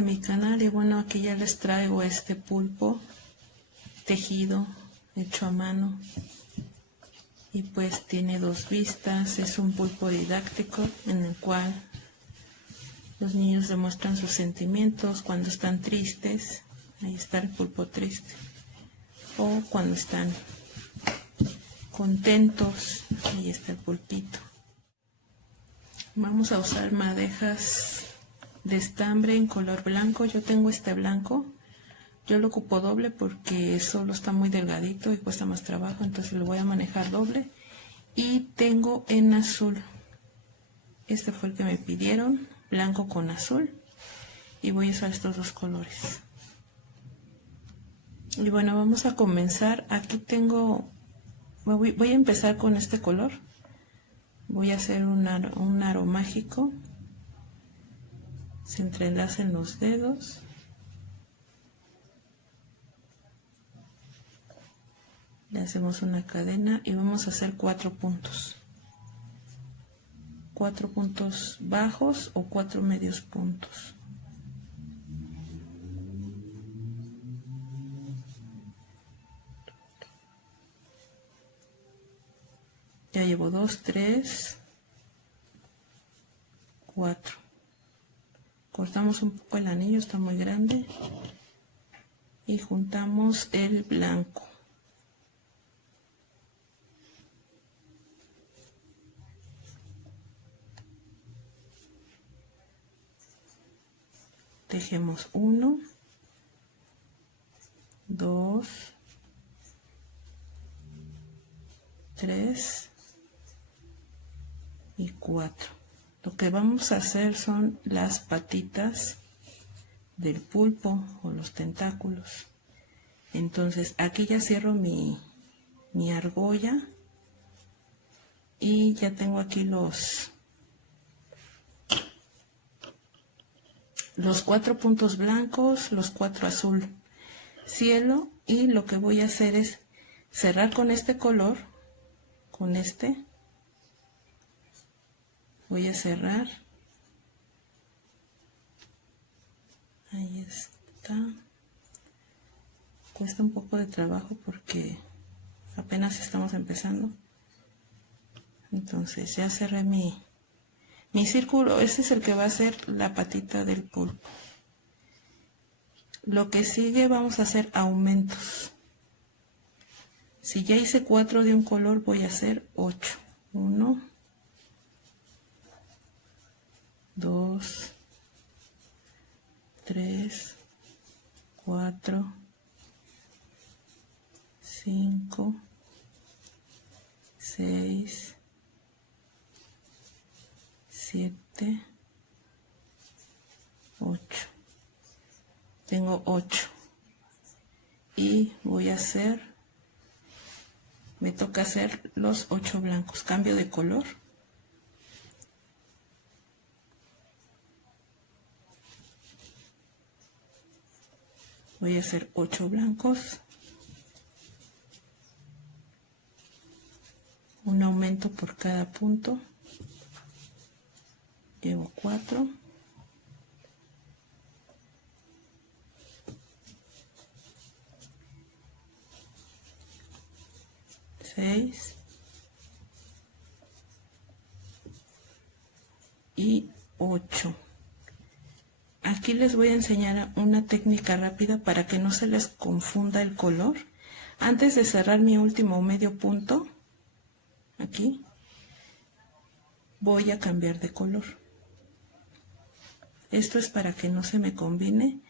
a mi canal. Y bueno, aquí ya les traigo este pulpo tejido, hecho a mano, y pues tiene dos vistas. Es un pulpo didáctico en el cual los niños demuestran sus sentimientos cuando están tristes. Ahí está el pulpo triste, o cuando están contentos. Ahí está el pulpito. Vamos a usar madejas de estambre en color blanco. Yo tengo este blanco. Yo lo ocupo doble porque solo está muy delgadito y cuesta más trabajo, entonces lo voy a manejar doble. Y tengo en azul. Este fue el que me pidieron, blanco con azul. Y voy a usar estos dos colores. Y bueno, vamos a comenzar. Aquí tengo, voy a empezar con este color. Voy a hacer un aro mágico. Se entrelacen los dedos. Le hacemos una cadena y vamos a hacer 4 puntos. 4 puntos bajos o 4 medios puntos. Ya llevo 2, 3, 4. Cortamos un poco el anillo, está muy grande. Y juntamos el blanco. Tejemos 1, 2, 3 y 4. Lo que vamos a hacer son las patitas del pulpo o los tentáculos. Entonces aquí ya cierro mi argolla y ya tengo aquí los 4 puntos blancos, los 4 azul cielo, y lo que voy a hacer es cerrar con este color, con este. Voy a cerrar. Ahí está. Cuesta un poco de trabajo porque apenas estamos empezando. Entonces ya cerré mi círculo. Este es el que va a ser la patita del pulpo. Lo que sigue, vamos a hacer aumentos. Si ya hice 4 de un color, voy a hacer 8. 1, 2, 3, 4, 5, 6, 7, 8. Tengo 8. Y voy a hacer, me toca hacer los 8 blancos. Cambio de color. Voy a hacer 8 blancos. Un aumento por cada punto. Llevo 4. 6 y 8. Aquí les voy a enseñar una técnica rápida para que no se les confunda el color. Antes de cerrar mi último medio punto, aquí, voy a cambiar de color. Esto es para que no se me combine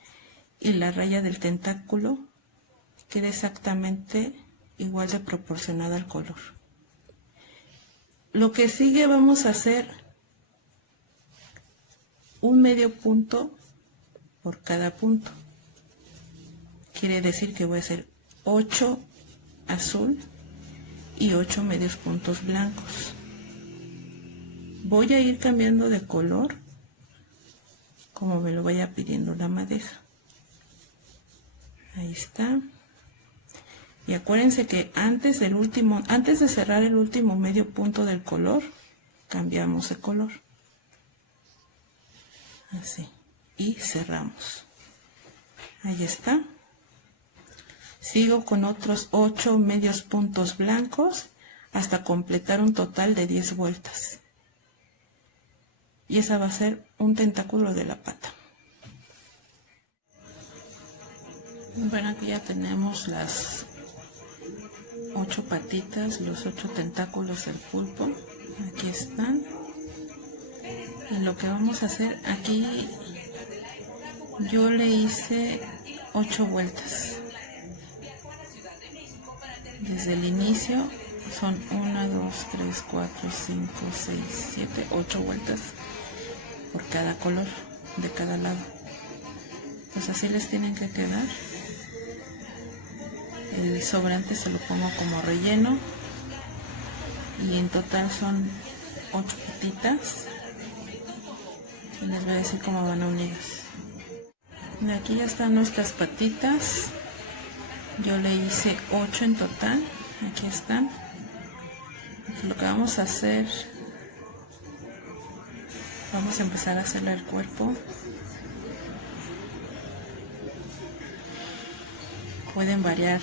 y la raya del tentáculo quede exactamente igual de proporcionada al color. Lo que sigue, vamos a hacer un medio punto por cada punto. Quiere decir que voy a hacer 8 azul y 8 medios puntos blancos. Voy a ir cambiando de color como me lo vaya pidiendo la madeja. Ahí está. Y acuérdense que antes de cerrar el último medio punto del color, cambiamos de color. Así. y cerramos. Ahí está. Sigo con otros 8 medios puntos blancos hasta completar un total de 10 vueltas. Y esa va a ser un tentáculo de la pata. Bueno, aquí ya tenemos las 8 patitas, los 8 tentáculos del pulpo. Aquí están. Y lo que vamos a hacer aquí, yo le hice 8 vueltas. Desde el inicio son 1, 2, 3, 4, 5, 6, 7, 8 vueltas por cada color de cada lado. Pues así les tienen que quedar. El sobrante se lo pongo como relleno y en total son 8 patitas y les voy a decir cómo van unidas. Y aquí ya están nuestras patitas. Yo le hice 8 en total. Aquí están. Lo que vamos a hacer, vamos a empezar a hacerle el cuerpo. Pueden variar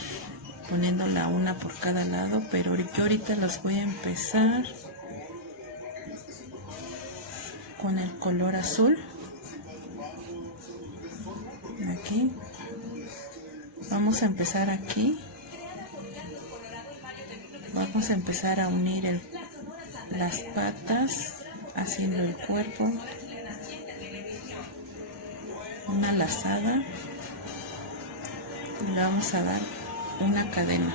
poniéndola una por cada lado, pero yo ahorita las voy a empezar con el color azul. Aquí. Vamos a empezar aquí. Vamos a empezar a unir las patas, haciendo el cuerpo. Una lazada. Le vamos a dar una cadena.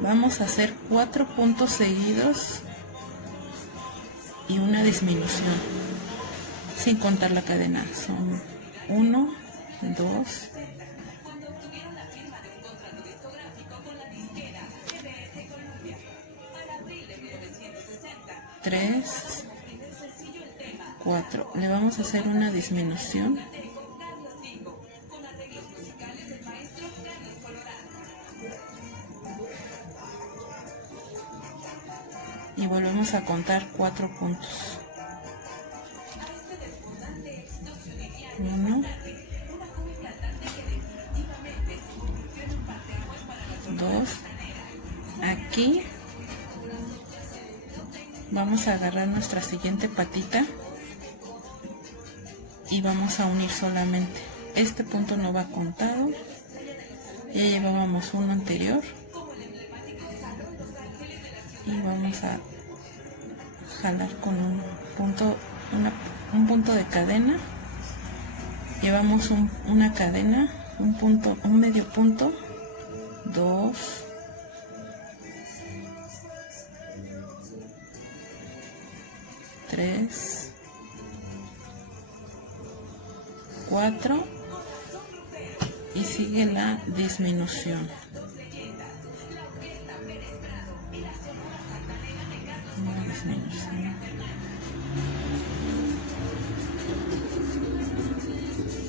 Vamos a hacer 4 puntos seguidos y una disminución, sin contar la cadena. Son 1, 2, 3, 4. Le vamos a hacer una disminución. Y volvemos a contar 4 puntos. 1, 2. Aquí vamos a agarrar nuestra siguiente patita y vamos a unir solamente. Este punto no va contado. Ya llevábamos uno anterior. Y vamos a jalar con un punto de cadena. Llevamos una cadena, un medio punto, 2, 3, 4 y sigue la disminución.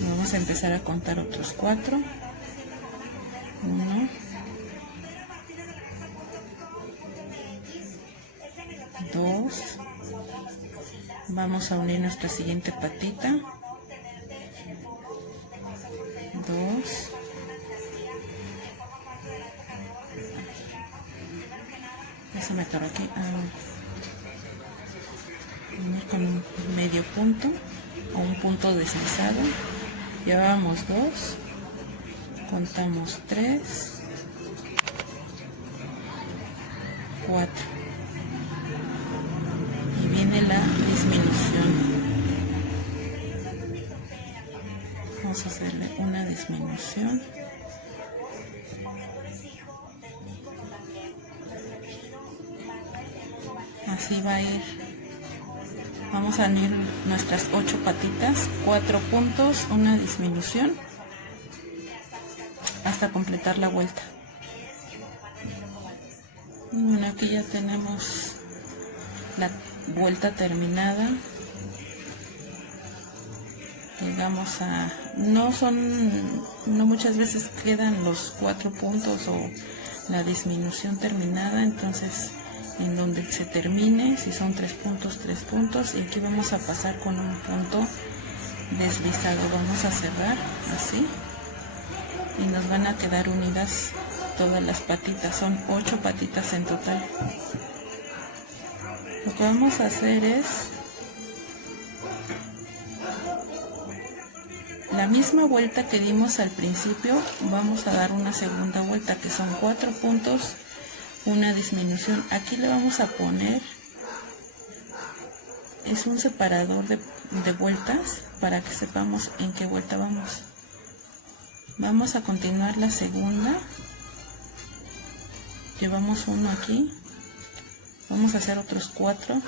Vamos a empezar a contar otros 4. 1, 2. Vamos a unir nuestra siguiente patita. 2. Eso me atoró aquí. Unir con un medio punto o un punto deslizado. Llevamos 2, contamos 3, 4 y viene la disminución. Vamos a hacerle una disminución. Así va a ir. Vamos a unir nuestras 8 patitas, 4 puntos, una disminución, hasta completar la vuelta. Bueno, aquí ya tenemos la vuelta terminada. Llegamos a... No muchas veces quedan los 4 puntos o la disminución terminada, entonces en donde se termine. Si son 3 puntos, y aquí vamos a pasar con un punto deslizado. Vamos a cerrar así y nos van a quedar unidas todas las patitas. Son 8 patitas en total. Lo que vamos a hacer es la misma vuelta que dimos al principio, vamos a dar una segunda vuelta, que son 4 puntos, una disminución. Aquí le vamos a poner, es un separador de vueltas para que sepamos en qué vuelta vamos. Vamos a continuar la segunda, llevamos uno aquí, vamos a hacer otros 4,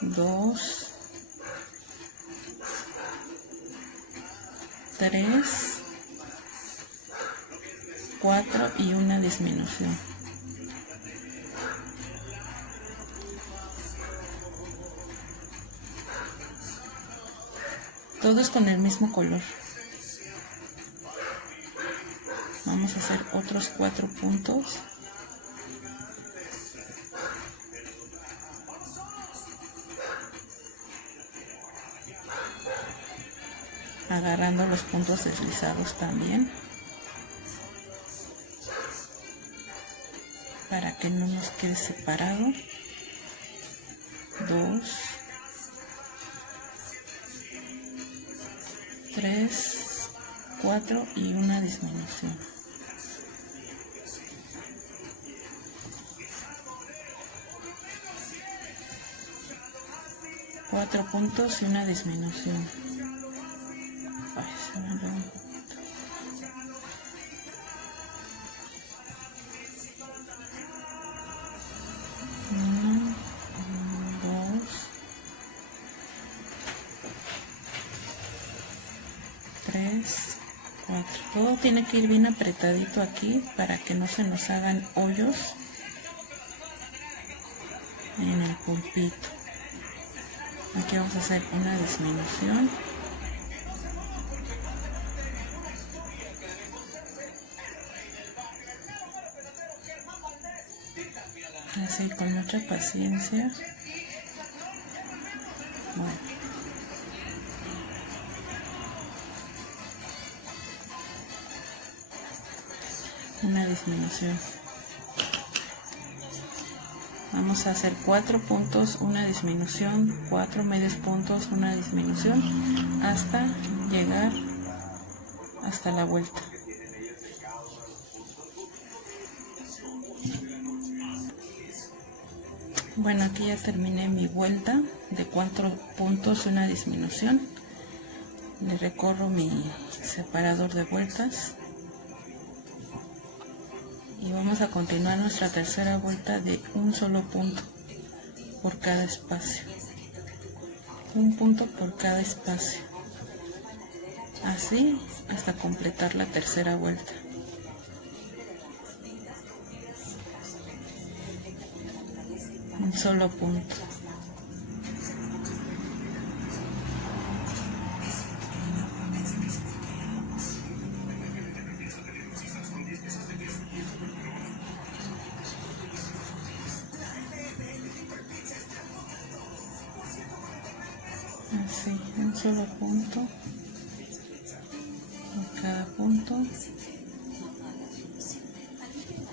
2, 3, 4 y una disminución. Todos con el mismo color. Vamos a hacer otros 4 puntos. Agarrando los puntos deslizados también, para que no nos quede separado. 2, 3, 4 y una disminución. Cuatro puntos y una disminución. Ay, se me olvidó un poquito. Uno, 2, 3, 4. Todo tiene que ir bien apretadito aquí para que no se nos hagan hoyos en el pulpito. Aquí vamos a hacer una disminución. Así, con mucha paciencia. Bueno. Una disminución. Vamos a hacer 4 puntos, una disminución, 4 medios puntos, una disminución, hasta llegar hasta la vuelta. Bueno, aquí ya terminé mi vuelta de 4 puntos, una disminución. Le recorro mi separador de vueltas. Y vamos a continuar nuestra tercera vuelta de un solo punto por cada espacio. Un punto por cada espacio. Así hasta completar la tercera vuelta. Un solo punto. Así, un solo punto por cada punto.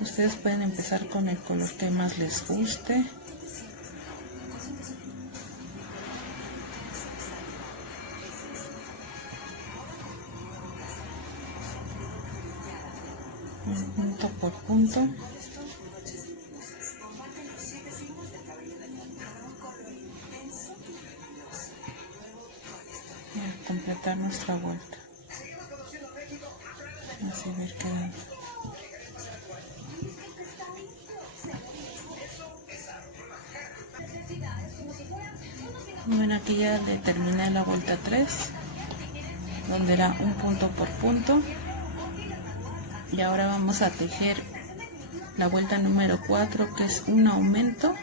Ustedes pueden empezar con el color que más les guste. Punto por punto. Y completar nuestra vuelta. Así ver quedando. Bueno, aquí ya terminé la vuelta 3, donde era un punto por punto. Y ahora vamos a tejer la vuelta número 4, que es un aumento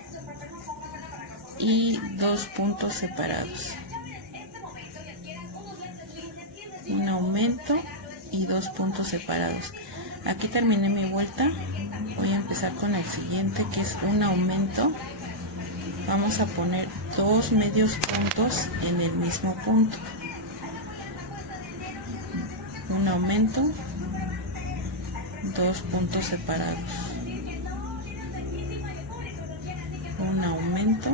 y 2 puntos separados. Un aumento y 2 puntos separados. Aquí terminé mi vuelta. Voy a empezar empezar con el siguiente, que es un aumento. Vamos a poner 2 medios puntos en el mismo punto. Un aumento, 2 puntos separados. Un aumento,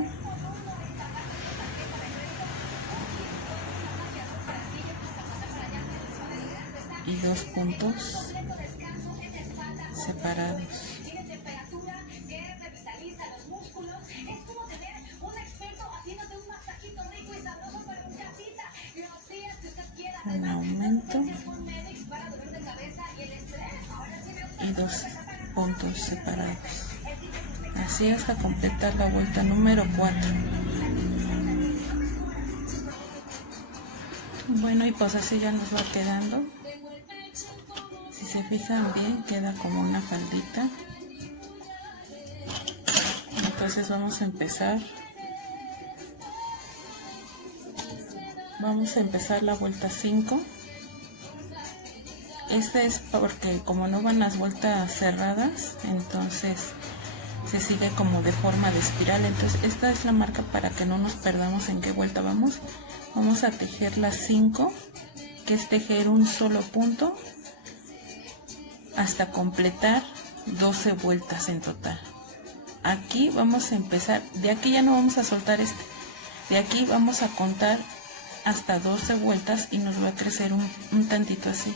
y 2 puntos separados. Un aumento y 2 puntos separados. Así hasta completar la vuelta número 4. Bueno, y pues así ya nos va quedando. Si se fijan bien, queda como una faldita. Entonces vamos a empezar. Vamos a empezar la vuelta 5. Esta es porque como no van las vueltas cerradas, entonces se sigue como de forma de espiral. Entonces esta es la marca para que no nos perdamos en qué vuelta vamos. Vamos a tejer las 5, que es tejer un solo punto hasta completar 12 vueltas en total. Aquí vamos a empezar, de aquí ya no vamos a soltar este, de aquí vamos a contar hasta 12 vueltas y nos va a crecer un tantito así.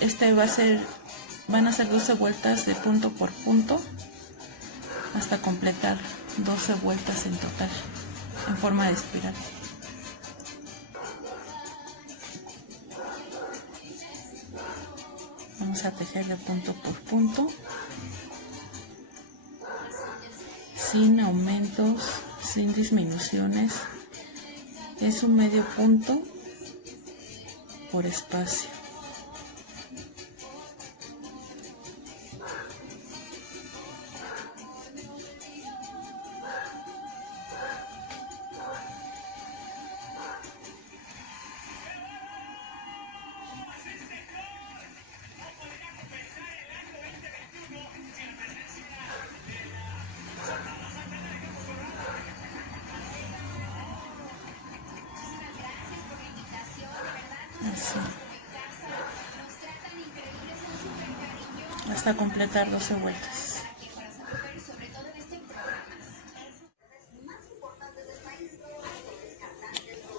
Este van a ser 12 vueltas de punto por punto hasta completar 12 vueltas en total en forma de espiral. Vamos a tejer de punto por punto sin aumentos, sin disminuciones. Es un medio punto por espacio. Así. Hasta completar 12 vueltas.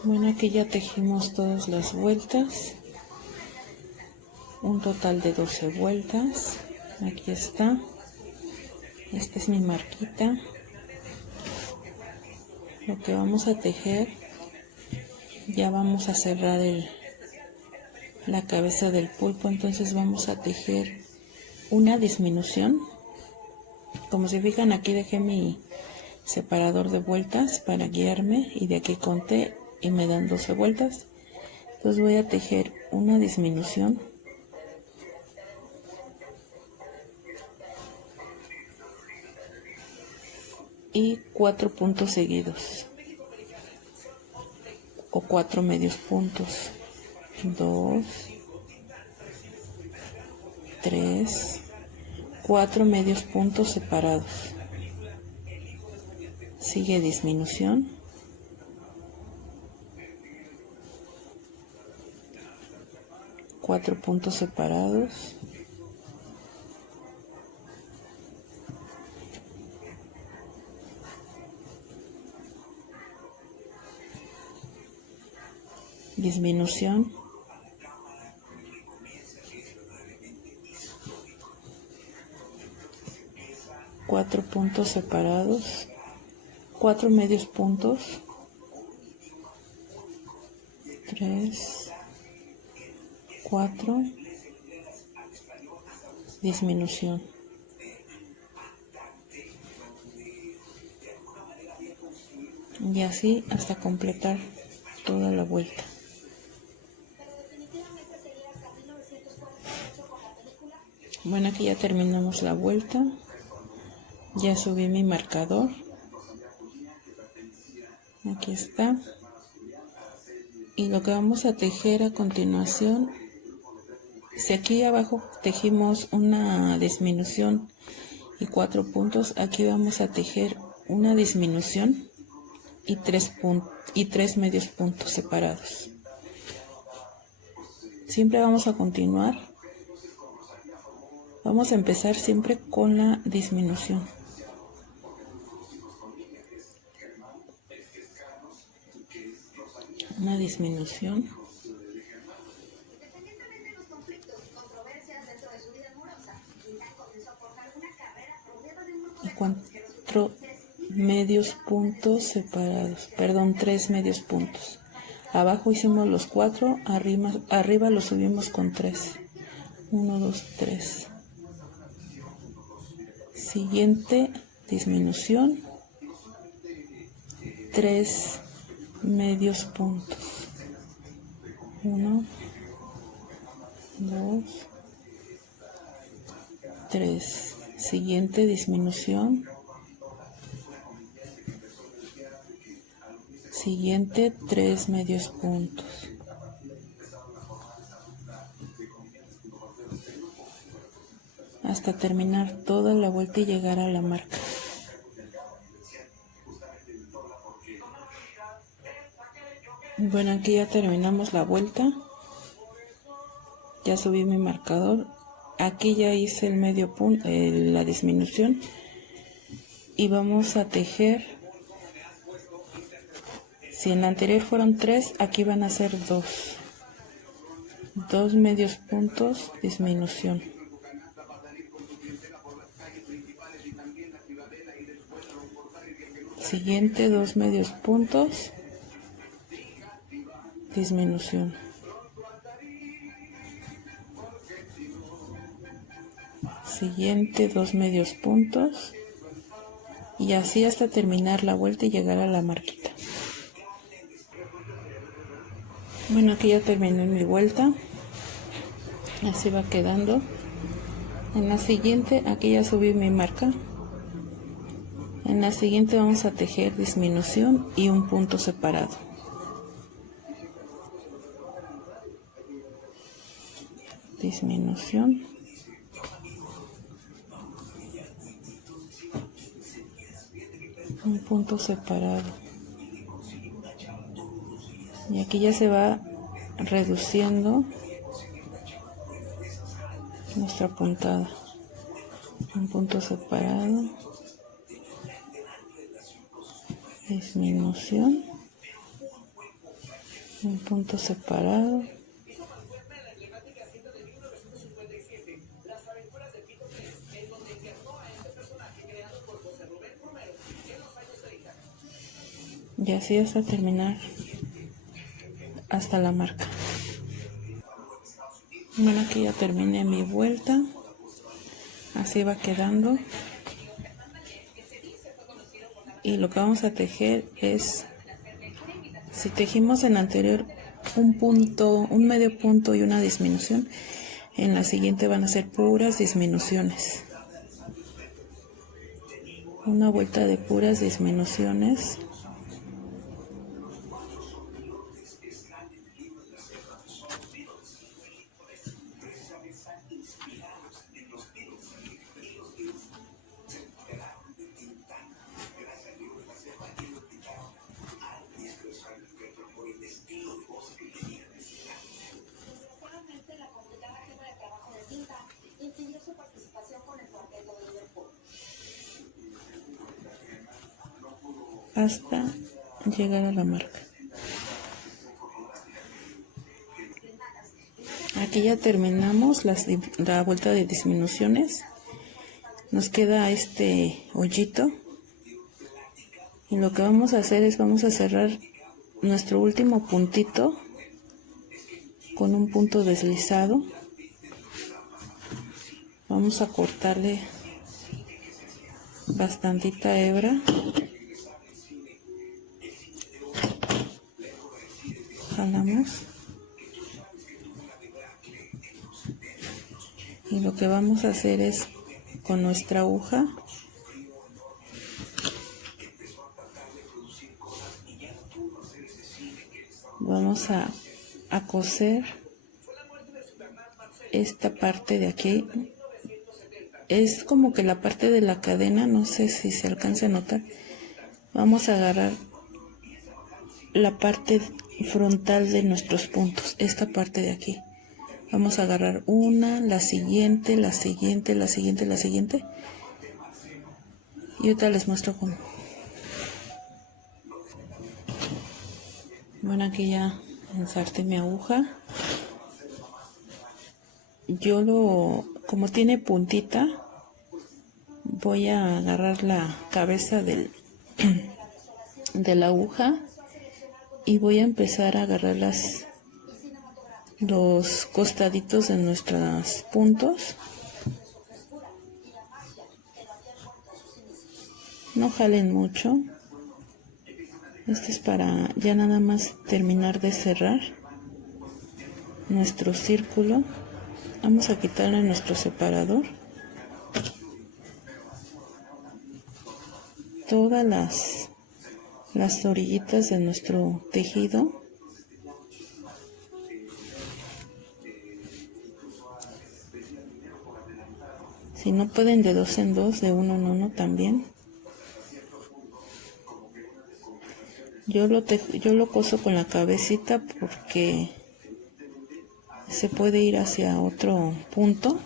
Bueno, aquí ya tejimos todas las vueltas. Un total de 12 vueltas. Aquí está. Esta es mi marquita. Lo que vamos a tejer, ya vamos a cerrar la cabeza del pulpo. Entonces vamos a tejer una disminución. Como se fijan, aquí dejé mi separador de vueltas para guiarme y de aquí conté y me dan 12 vueltas. Entonces voy a tejer una disminución y 4 puntos seguidos o 4 medios puntos. 2, 3, 4 medios puntos separados. Sigue disminución. Cuatro puntos separados. Disminución. Cuatro puntos separados. 4 medios puntos. 3, 4, disminución. Y así hasta completar toda la vuelta. Bueno, aquí ya terminamos la vuelta. Ya subí mi marcador. Aquí está. Y lo que vamos a tejer a continuación Si aquí abajo tejimos una disminución y 4 puntos, aquí vamos a tejer una disminución y 3 medios puntos separados. Siempre vamos a continuar. Vamos a empezar siempre con la disminución. Una disminución. Y 4 medios puntos separados. Perdón, 3 medios puntos. Abajo hicimos los 4, arriba los subimos con 3. 1, 2, 3. Siguiente disminución, 3 medios puntos. 1, 2, 3. Siguiente disminución. Siguiente 3 medios puntos. Hasta terminar toda la vuelta y llegar a la marca. Bueno, aquí ya terminamos la vuelta. Ya subí mi marcador. Aquí ya hice el medio punto, la disminución. Y vamos a tejer. Si en la anterior fueron 3, aquí van a ser 2. 2 medios puntos, disminución. Siguiente 2 medios puntos, disminución. Siguiente 2 medios puntos. Y así hasta terminar la vuelta y llegar a la marquita. Bueno, aquí ya terminé mi vuelta. Así va quedando. En la siguiente, aquí ya subí mi marca. En la siguiente vamos a tejer disminución y un punto separado. Disminución. Un punto separado. Y aquí ya se va reduciendo nuestra puntada. Un punto separado. Disminución. Un punto separado. Y así hasta terminar hasta la marca. Bueno, aquí ya terminé mi vuelta. Así va quedando. Y lo que vamos a tejer es, si tejimos en la anterior un punto, un medio punto y una disminución, en la siguiente van a ser puras disminuciones. Una vuelta de puras disminuciones. Hasta llegar a la marca. Aquí ya terminamos la vuelta de disminuciones. Nos queda este hoyito. Y lo que vamos a hacer es, vamos a cerrar nuestro último puntito con un punto deslizado. Vamos a cortarle bastantita hebra. Jalamos. Y lo que vamos a hacer es, con nuestra aguja, vamos a coser esta parte de aquí. Es como que la parte de la cadena, no sé si se alcanza a notar. Vamos a agarrar la parte frontal de nuestros puntos, esta parte de aquí. Vamos a agarrar una, la siguiente, la siguiente, la siguiente, la siguiente. Y ahorita les muestro cómo. Bueno, aquí ya ensarté mi aguja. Como tiene puntita, voy a agarrar la cabeza de la aguja y voy a empezar a agarrar los costaditos de nuestros puntos. No jalen mucho. Esto es para ya nada más terminar de cerrar nuestro círculo. Vamos a quitarle nuestro separador. Todas las orillitas de nuestro tejido. Si no pueden, de 2 en 2, de 1 en 1 también. Yo lo coso con la cabecita porque se puede ir hacia otro punto.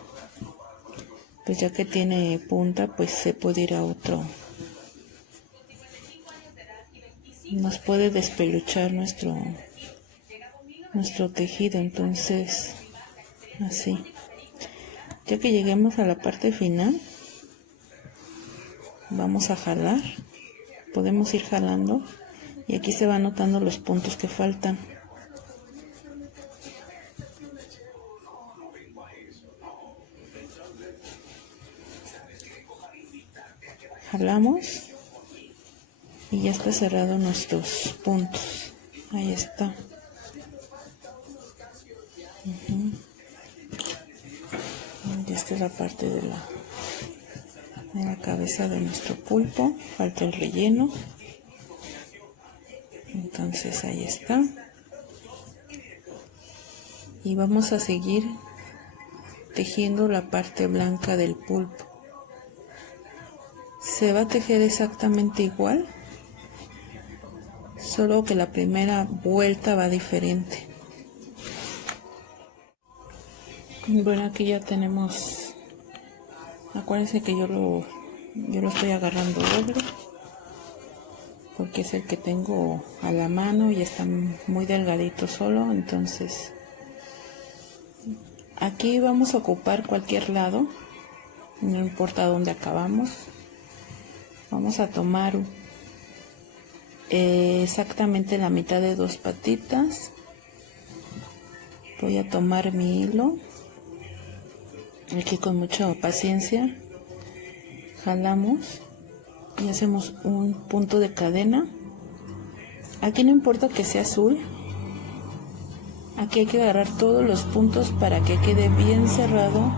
Pues ya que tiene punta, pues se puede ir a otro. Nos puede despeluchar nuestro tejido, entonces así. Ya que lleguemos a la parte final, vamos a jalar. Podemos ir jalando y aquí se van notando los puntos que faltan. Jalamos y ya está cerrado nuestros puntos. Ahí está. Y esta es la parte de la cabeza de nuestro pulpo. Falta el relleno. Entonces ahí está. Y vamos a seguir tejiendo la parte blanca del pulpo. Se va a tejer exactamente igual, solo que la primera vuelta va diferente. Bueno, aquí ya tenemos, acuérdense que yo lo estoy agarrando doble, porque es el que tengo a la mano y está muy delgadito solo. Entonces aquí vamos a ocupar cualquier lado, no importa dónde acabamos. Vamos a tomar exactamente la mitad de 2 patitas. Voy a tomar mi hilo, aquí con mucha paciencia jalamos y hacemos un punto de cadena. Aquí no importa que sea azul, aquí hay que agarrar todos los puntos para que quede bien cerrado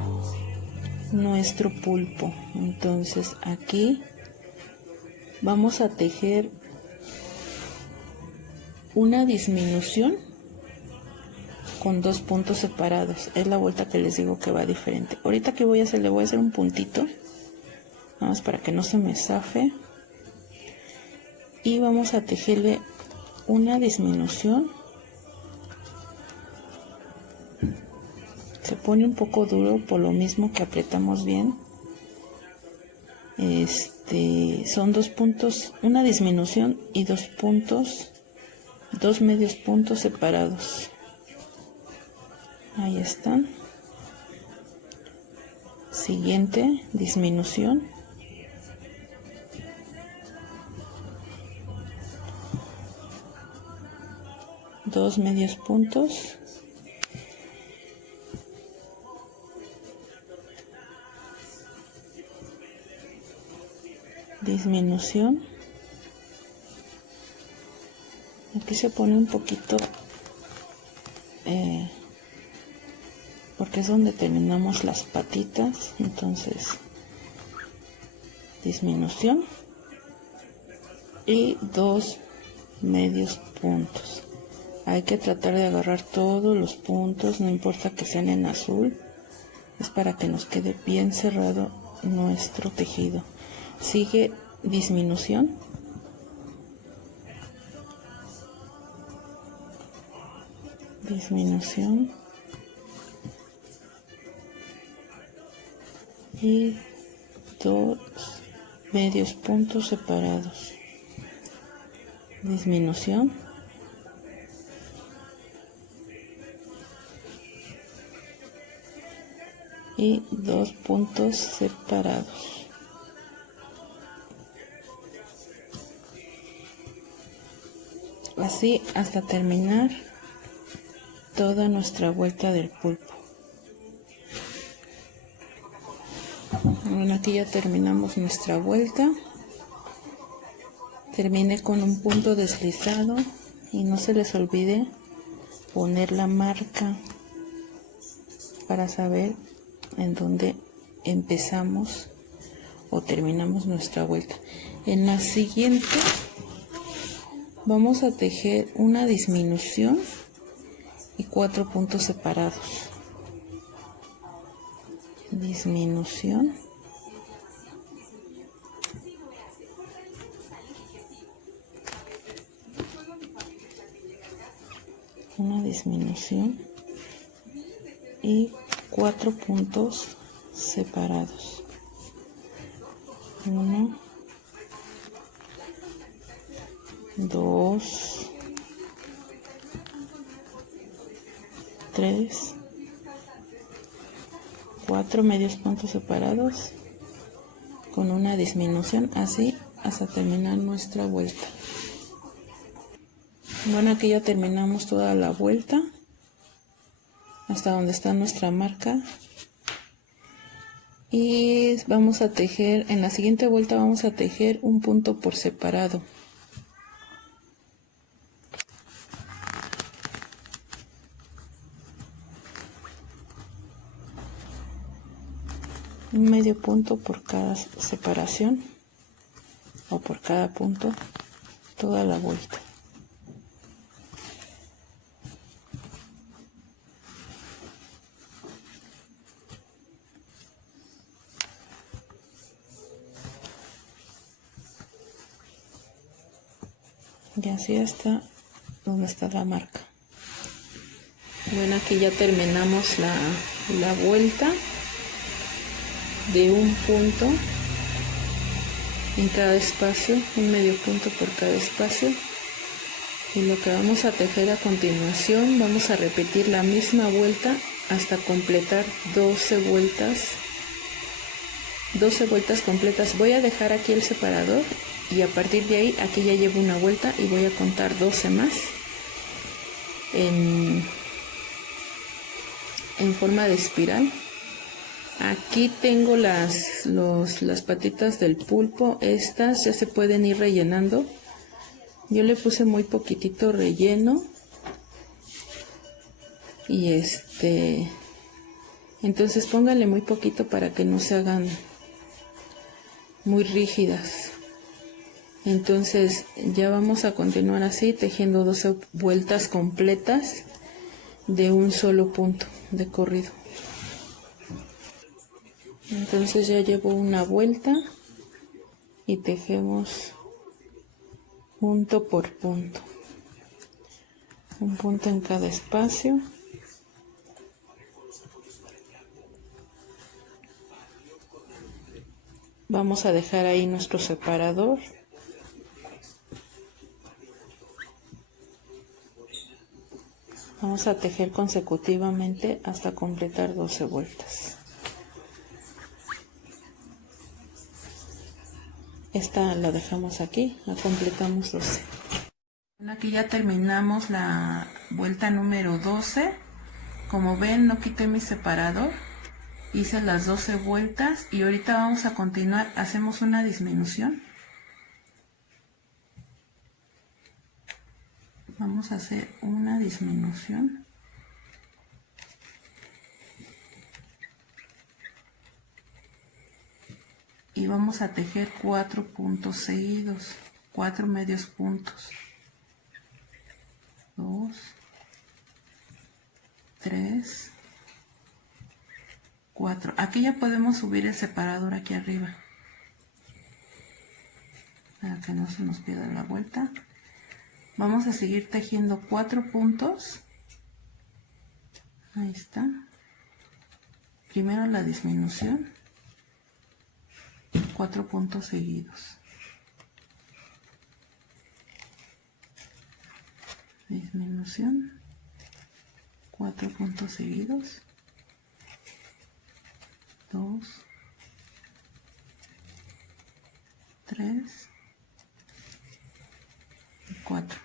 nuestro pulpo. Entonces aquí vamos a tejer una disminución con 2 puntos separados. Es la vuelta que les digo que va diferente. Ahorita que voy a hacer, le voy a hacer un puntito, nada más para que no se me zafe, y vamos a tejerle una disminución. Se pone un poco duro por lo mismo que apretamos bien. Son 2 puntos, una disminución y 2 puntos, 2 medios puntos separados. Ahí están. Siguiente disminución. Dos medios puntos. Disminución. Aquí se pone un poquito porque es donde terminamos las patitas. Entonces disminución y 2 medios puntos. Hay que tratar de agarrar todos los puntos, no importa que sean en azul, Es para que nos quede bien cerrado nuestro tejido. Sigue disminución. Disminución. Y 2 medios puntos separados. Disminución. Y 2 puntos separados. Así hasta terminar toda nuestra vuelta del pulpo. Bueno, aquí ya terminamos nuestra vuelta. Termine con un punto deslizado y no se les olvide poner la marca para saber en dónde empezamos o terminamos nuestra vuelta. En la siguiente vamos a tejer una disminución y 4 puntos separados. Disminución. Una disminución y 4 puntos separados. 1, 2, 3, 4 medios puntos separados con una disminución, así hasta terminar nuestra vuelta. Bueno, aquí ya terminamos toda la vuelta hasta donde está nuestra marca y vamos a tejer, en la siguiente vuelta vamos a tejer un punto por separado. Un medio punto por cada separación o por cada punto toda la vuelta. Y así hasta donde está la marca. Bueno, aquí ya terminamos la vuelta de un punto en cada espacio, un medio punto por cada espacio. Y lo que vamos a tejer a continuación, vamos a repetir la misma vuelta hasta completar 12 vueltas completas. Voy a dejar aquí el separador y a partir de ahí aquí ya llevo una vuelta y voy a contar 12 más en forma de espiral. Aquí tengo las patitas del pulpo. Estas ya se pueden ir rellenando. Yo le puse muy poquitito relleno y entonces pónganle muy poquito para que no se hagan muy rígidas. Entonces ya vamos a continuar así tejiendo 12 vueltas completas de un solo punto de corrido. Entonces ya llevo una vuelta y tejemos punto por punto, un punto en cada espacio. Vamos a dejar ahí nuestro separador. Vamos a tejer consecutivamente hasta completar 12 vueltas. Esta la dejamos aquí, la completamos 12. Aquí ya terminamos la vuelta número 12. Como ven, no quité mi separador. Hice las 12 vueltas y ahorita vamos a continuar. Hacemos una disminución. Vamos a hacer una disminución. Y vamos a tejer 4 puntos seguidos, 4 medios puntos. 2, 3, 4. Aquí ya podemos subir el separador aquí arriba para que no se nos pierda la vuelta. Vamos a seguir tejiendo 4 puntos. Ahí está. Primero la disminución, 4 puntos seguidos. Disminución, 4 puntos seguidos. 2, 3 y 4.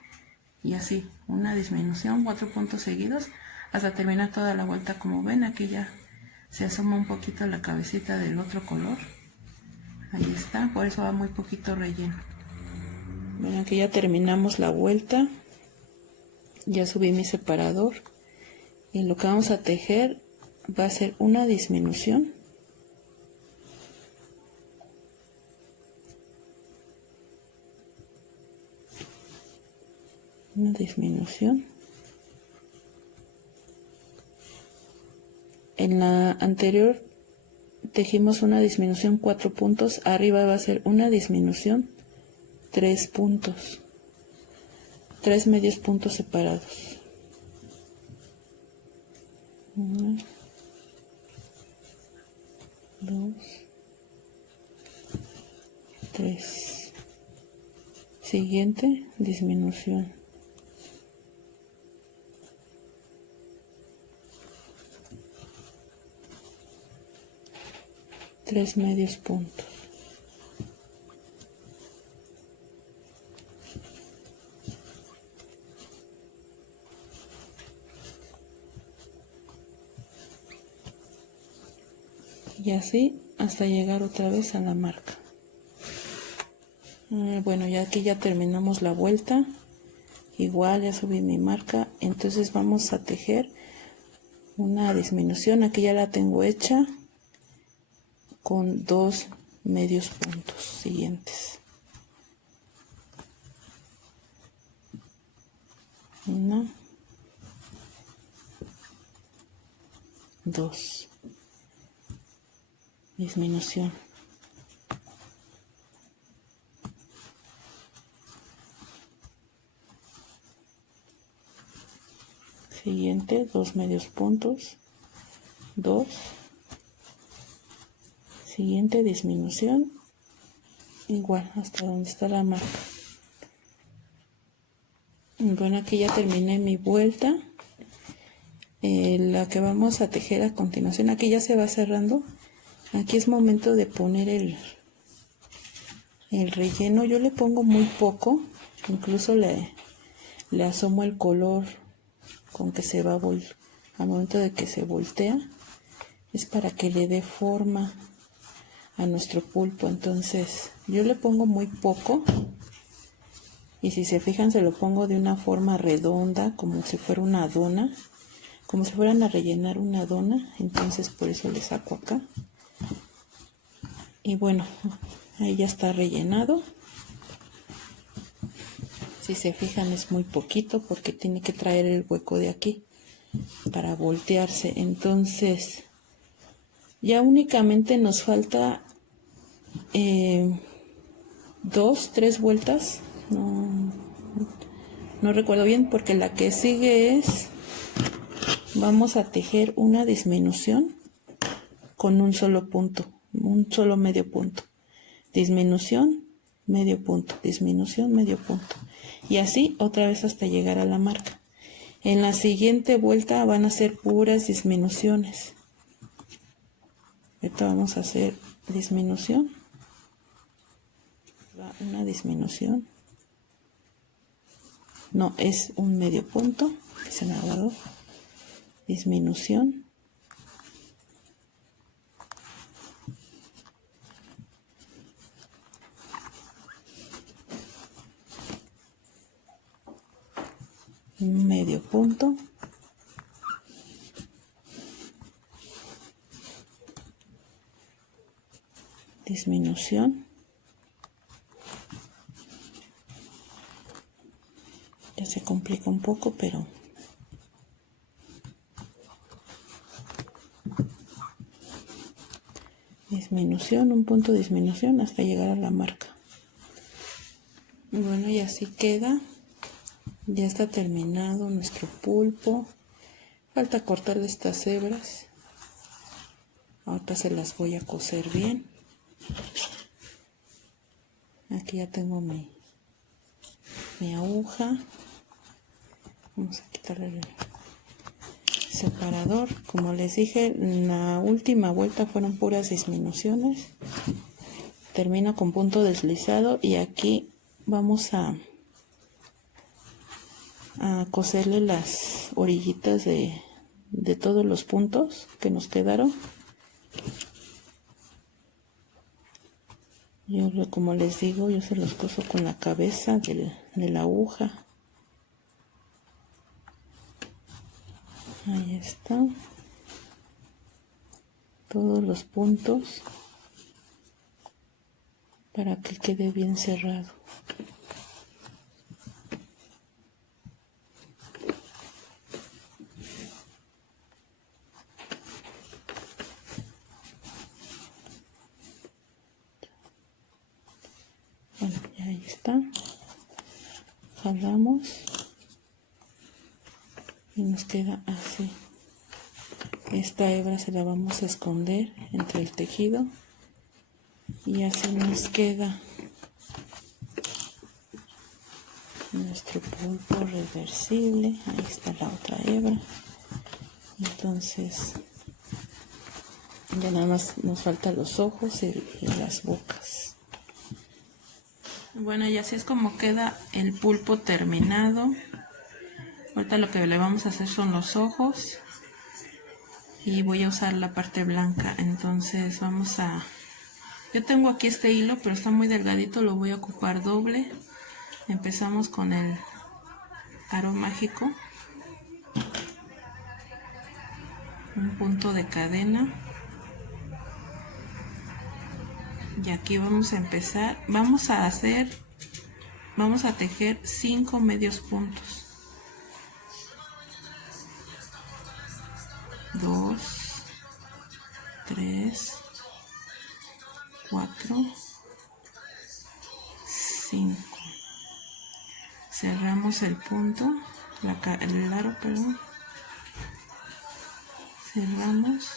Y así, una disminución, 4 puntos seguidos hasta terminar toda la vuelta. Como ven, aquí ya se asoma un poquito la cabecita del otro color. Ahí está, por eso va muy poquito relleno. Ven, aquí ya terminamos la vuelta. Ya subí mi separador. Y lo que vamos a tejer va a ser una disminución. Una disminución. En la anterior tejimos una disminución 4 puntos, arriba va a ser una disminución 3 puntos, 3 medios puntos separados. 1, 2, 3. Siguiente disminución. 3 medios puntos. Y así hasta llegar otra vez a la marca. Bueno, ya aquí ya terminamos la vuelta. Igual ya subí mi marca. Entonces vamos a tejer una disminución. Aquí ya la tengo hecha con 2 medios puntos siguientes. 1, 2. Disminución. Siguiente, 2 medios puntos. 2. Siguiente disminución, igual hasta donde está la marca. Bueno, aquí ya terminé mi vuelta. La que vamos a tejer a continuación, aquí ya se va cerrando. Aquí es momento de poner el relleno. Yo le pongo muy poco, incluso le asomo el color con que se va al momento de que se voltea. Es para que le dé forma a nuestro pulpo. Entonces yo le pongo muy poco, y si se fijan se lo pongo de una forma redonda, como si fuera una dona, como si fueran a rellenar una dona. Entonces por eso le saco acá. Y bueno, ahí ya está rellenado. Si se fijan es muy poquito porque tiene que traer el hueco de aquí para voltearse. Entonces ya únicamente nos falta 2, 3 vueltas. No recuerdo bien, porque la que sigue es, vamos a tejer una disminución con un solo punto, un solo medio punto. Disminución, medio punto, disminución, medio punto. Y así otra vez hasta llegar a la marca. En la siguiente vuelta van a ser puras disminuciones. Ahorita vamos a hacer disminución. Una disminución. No, es un medio punto. Se me ha dado. Disminución. Un medio punto. Disminución. Ya se complica un poco, pero disminución, un punto de disminución hasta llegar a la marca. Y bueno, y así queda. Ya está terminado nuestro pulpo. Falta cortarle estas hebras. Ahorita se las voy a coser bien. Aquí ya tengo mi aguja. Vamos a quitarle el separador. Como les dije, en la última vuelta fueron puras disminuciones. Termino con punto deslizado y aquí vamos a coserle las orillitas de todos los puntos que nos quedaron. Yo, como les digo, yo se los coso con la cabeza de la aguja. Ahí está. Todos los puntos para que quede bien cerrado. Bueno, ya ahí está. Jalamos y nos queda así. Esta hebra se la vamos a esconder entre el tejido y así nos queda nuestro pulpo reversible. Ahí está la otra hebra. Entonces ya nada más nos faltan los ojos y las bocas. Bueno, y así es como queda el pulpo terminado. Ahorita lo que le vamos a hacer son los ojos y voy a usar la parte blanca. Entonces yo tengo aquí este hilo, pero está muy delgadito, lo voy a ocupar doble. Empezamos con el aro mágico, un punto de cadena, y aquí vamos a empezar. Vamos a tejer 5 medios puntos. 2, 3, 4, 5. Cerramos el punto, el aro, perdón. Cerramos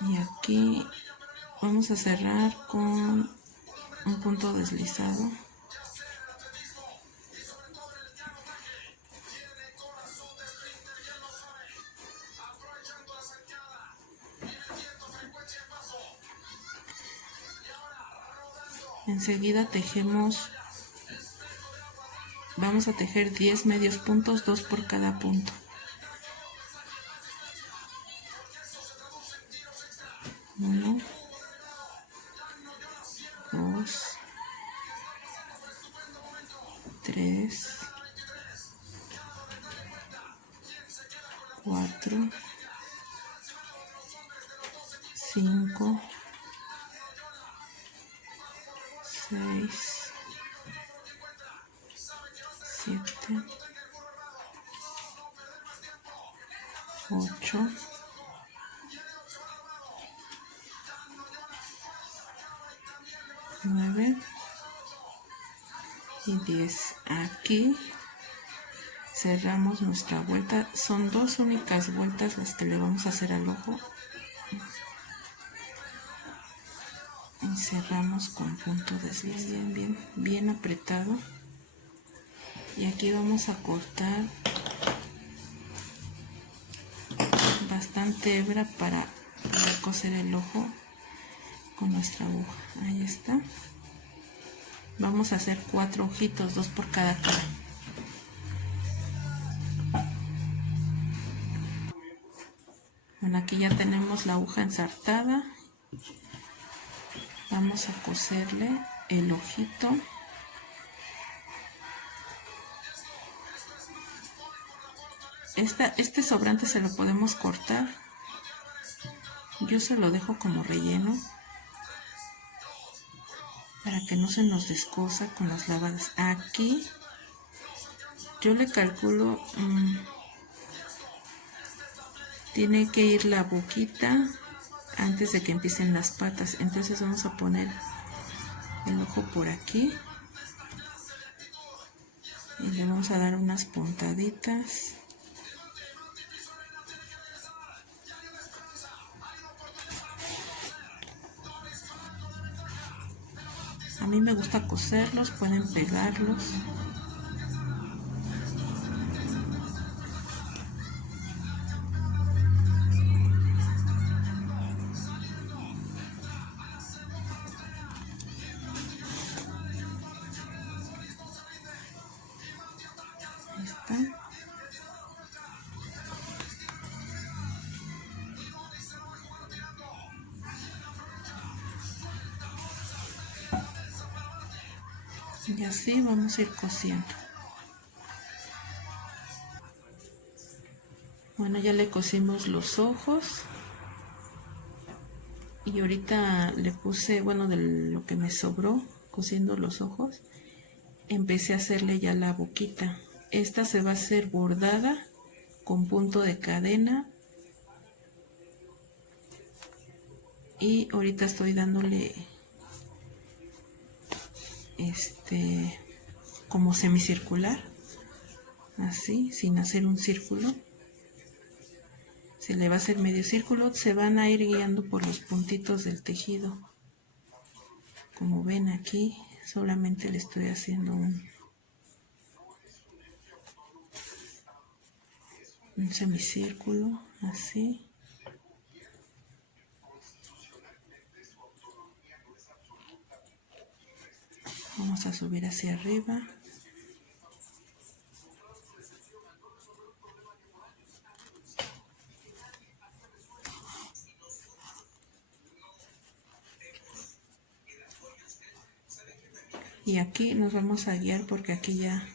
y aquí vamos a cerrar con un punto deslizado. Enseguida vamos a tejer 10 medios puntos, 2 por cada punto. 1, 2, 3, 4, 5, 6, 7, 8, 9 y 10. Aquí cerramos nuestra vuelta. Son 2 únicas vueltas las que le vamos a hacer al ojo. Y cerramos con punto deslizado bien apretado. Y aquí vamos a cortar bastante hebra para poder coser el ojo con nuestra aguja. Ahí está. Vamos a hacer 4 ojitos, 2 por cada cara. Bueno, aquí ya tenemos la aguja ensartada. Vamos a coserle el ojito. Este sobrante se lo podemos cortar. Yo se lo dejo como relleno para que no se nos descosa con las lavadas. Aquí yo le calculo, tiene que ir la boquita antes de que empiecen las patas. Entonces vamos a poner el ojo por aquí y le vamos a dar unas puntaditas. A mí me gusta coserlos, pueden pegarlos. Ahí está. Y así vamos a ir cosiendo. Bueno, ya le cosimos los ojos. Y ahorita le puse, bueno, de lo que me sobró cosiendo los ojos, empecé a hacerle ya la boquita. Esta se va a hacer bordada con punto de cadena. Y ahorita estoy dándole como semicircular, así, sin hacer un círculo. Se le va a hacer medio círculo, se van a ir guiando por los puntitos del tejido. Como ven aquí, solamente le estoy haciendo un semicírculo, así. Vamos a subir hacia arriba. Y aquí nos vamos a guiar porque aquí ya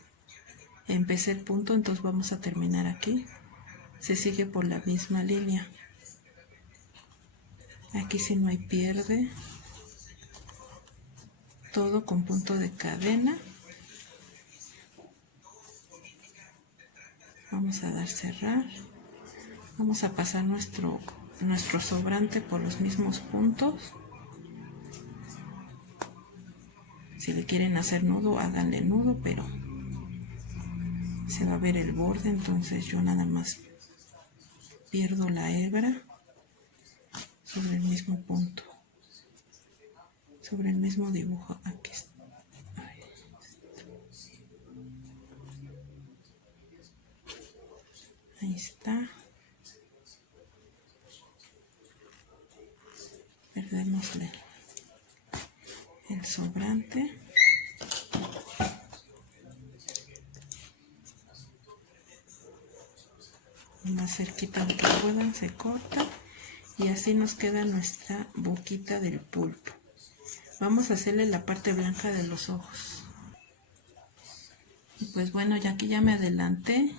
empecé el punto, entonces vamos a terminar aquí. Se sigue por la misma línea. Aquí si no hay pierde. Todo con punto de cadena. Vamos a dar cerrar. Vamos a pasar nuestro sobrante por los mismos puntos. Si le quieren hacer nudo, háganle nudo, pero se va a ver el borde, entonces yo nada más pierdo la hebra sobre el mismo punto, sobre el mismo dibujo. Aquí está. Ahí está. Perdemosle el sobrante. Más cerquita de que puedan, se corta y así nos queda nuestra boquita del pulpo. Vamos a hacerle la parte blanca de los ojos. Y pues bueno, ya aquí ya me adelanté,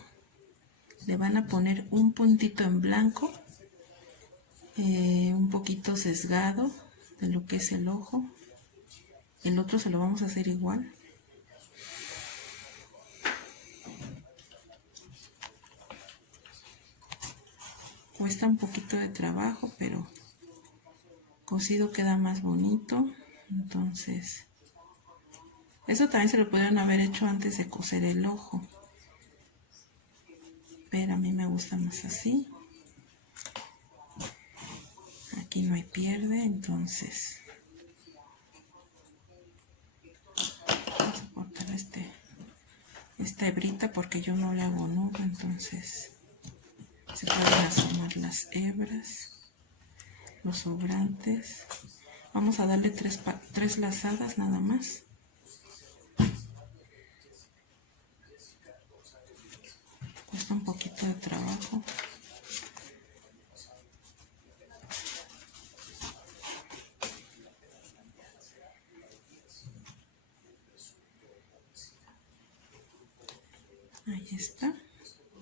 le van a poner un puntito en blanco, un poquito sesgado de lo que es el ojo. El otro se lo vamos a hacer igual. Cuesta un poquito de trabajo, pero cosido queda más bonito. Entonces, eso también se lo pudieron haber hecho antes de coser el ojo, pero a mí me gusta más así. Aquí no hay pierde, entonces vamos a cortar esta hebrita porque yo no le hago nudo, entonces se pueden asomar las hebras, los sobrantes. Vamos a darle tres lazadas nada más. Cuesta un poquito de trabajo. Ahí está.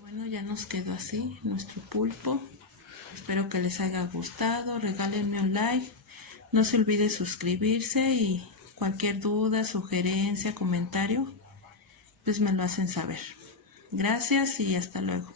Bueno, ya nos quedó así nuestro pulpo. Espero que les haya gustado. Regálenme un like. No se olvide suscribirse y cualquier duda, sugerencia, comentario, pues me lo hacen saber. Gracias y hasta luego.